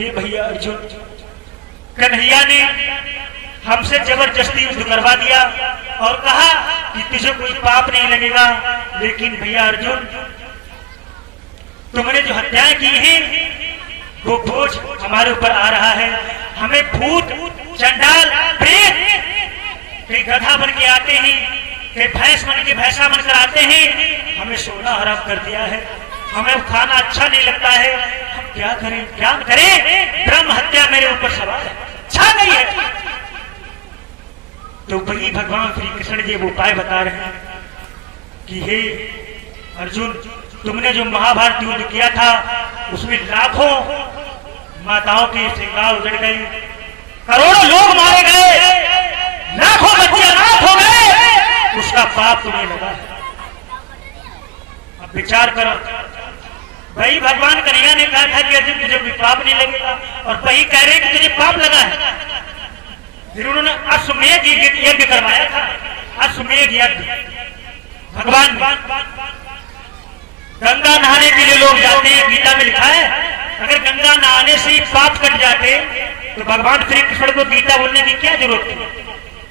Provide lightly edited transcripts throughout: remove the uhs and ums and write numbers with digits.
हे भैया अर्जुन, कन्हैया ने हमसे जबरदस्ती युद्ध करवा दिया और कहा कि तुझे कोई पाप नहीं लगेगा, लेकिन भैया अर्जुन तुमने जो हत्याएं की हैं वो बोझ हमारे ऊपर आ रहा है। हमें भूत, चंडाल, प्रेत कई गधा बन के आते हैं, कई भैंस बन के भैंसा बनकर आते हैं, हमें सोना हराम कर दिया है, हमें खाना अच्छा नहीं लगता है, हम क्या करें क्या करें? ब्रह्म हत्या मेरे ऊपर सवार है, छा गई है। तो वही भगवान श्री कृष्ण जी वो उपाय बता रहे हैं कि हे अर्जुन, तुमने जो महाभारत युद्ध किया था उसमें लाखों माताओं के श्रृंगार उजड़ गए, करोड़ों लोग मारे गए, लाखों बच्चे अनाथ हो गए, उसका पाप तुम्हें लगा है। अब विचार करो, वही भगवान कन्हैया ने कहा था कि अर्जुन तुझे कोई पाप नहीं लगेगा, और वही कह रहे कि तुझे पाप लगा है। फिर उन्होंने अश्वमेध यज्ञ करवाया था, अश्वमेध यज्ञ। भगवान गंगा नहाने के लिए लोग जाते हैं, गीता में लिखा है अगर गंगा नहाने से ही पाप कट जाते तो भगवान श्री कृष्ण को गीता बोलने की क्या जरूरत थी?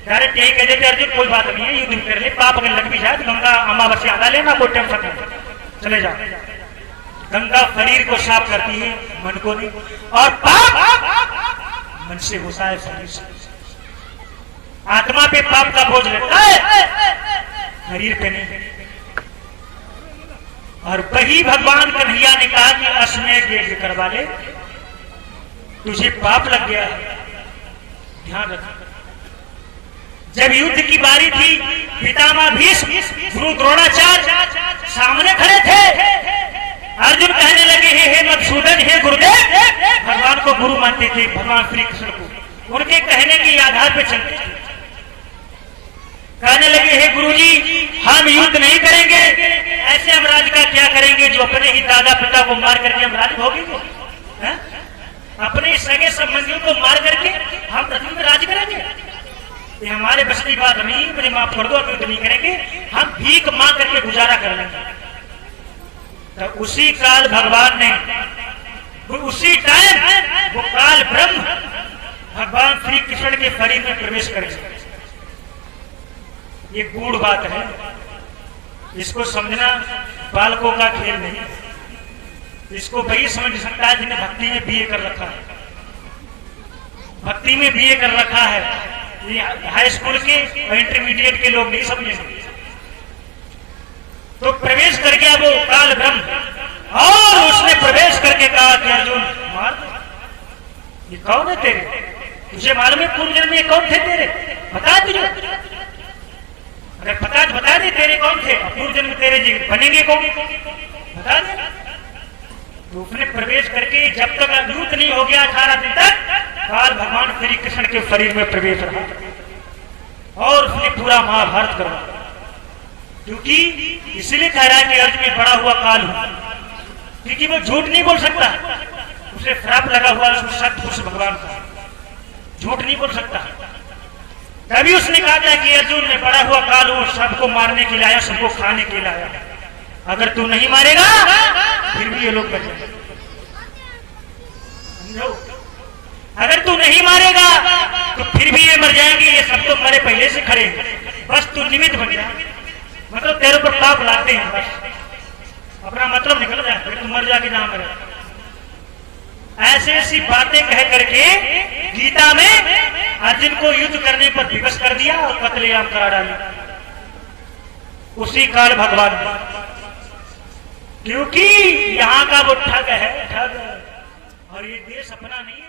डायरेक्ट यही कह देते अर्जुन कोई बात नहीं है, युद्ध कर ले, पाप अगर लग भी जाए तो गंगा अमावस्या आधा लेना, कोई टेंशन नहीं, चले जाओ। गंगा शरीर को साफ करती है, मन को नहीं, और पाप मन से होता है, शरीर से। आत्मा पे पाप का बोझ लगता है, शरीर पे नहीं। और वही भगवान कन्हैया ने कहा कि अश्वमेध यज्ञ करवा ले, तुझे पाप लग गया है, ध्यान रख। जब युद्ध की बारी थी, पितामह भीष्म, गुरु द्रोणाचार्य सामने खड़े थे। अर्जुन कहने लगे हे मधुसूदन, हे गुरुदेव, भगवान को गुरु मानते थे, भगवान श्री कृष्ण को, उनके कहने के आधार पर चलते थे। कहने लगे हे गुरुजी, हम युद्ध नहीं करेंगे, ऐसे हम राज का क्या करेंगे जो अपने ही दादा पिता को मार करके हम राज भोगेंगे? अपने सगे संबंधियों को मार करके हम पृथ्वी में राज करेंगे? ये हमारे बस की बात नहीं, मुझे माफ कर दो, हम युद्ध नहीं करेंगे, हम भीख मांग करके गुजारा कर लेंगे। तो उसी काल भगवान ने, उसी टाइम वो काल ब्रह्म भगवान श्री कृष्ण के शरीर में प्रवेश करेगा। ये गूढ़ बात है, इसको समझना बालकों का खेल नहीं, इसको वही समझ सकता है जिन्हें भक्ति में बीए कर रखा है, भक्ति में बीए कर रखा है। ये हाई स्कूल के और इंटरमीडिएट के लोग नहीं समझेंगे। तो प्रवेश कर गया वो काल ब्रह्म, और उसने प्रवेश करके कहा कि अर्जुन मार दो। ये कौन है तेरे? तुझे मालूम है पूर्व जन्म में कौन थे तेरे? बता तुझे, अगर पता तो बता दे तेरे कौन थे, पूर्व जन्म तेरे जी बनेंगे कौन, बता दे। तो उसने प्रवेश करके जब तक युद्ध नहीं हो गया 18 दिन तक, काल भगवान श्री कृष्ण के शरीर में प्रवेश रहा और उसने पूरा महाभारत करवा। क्योंकि इसलिए कह रहा है कि अर्ज में बड़ा हुआ काल हूं, क्योंकि वो झूठ नहीं बोल सकता, उसे श्राप लगा हुआ सत्पुरुष भगवान का, झूठ नहीं बोल सकता। तभी उसने कहा था कि अर्जुन में बड़ा हुआ काल हूं, सबको मारने के लिए आया, सबको खाने के लिए आया, अगर तू नहीं मारेगा फिर भी ये लोग बचेंगे। अगर तू नहीं मारेगा तो फिर भी ये मर जाएंगे, ये सब तो मरे पहले से खड़े हैं, बस तू निमित्त बन जा, मतलब तेरे ऊपर पाप लाते हैं, बस अपना मतलब निकल जाए, फिर तू मर जाके जहां मरे। ऐसे ऐसी बातें कह करके गीता में अर्जुन को युद्ध करने पर विवश कर दिया और कत्लेआम करा डाली उसी काल भगवान ने। क्योंकि यहाँ का वो ठग है, ठग, और ये देश अपना नहीं है।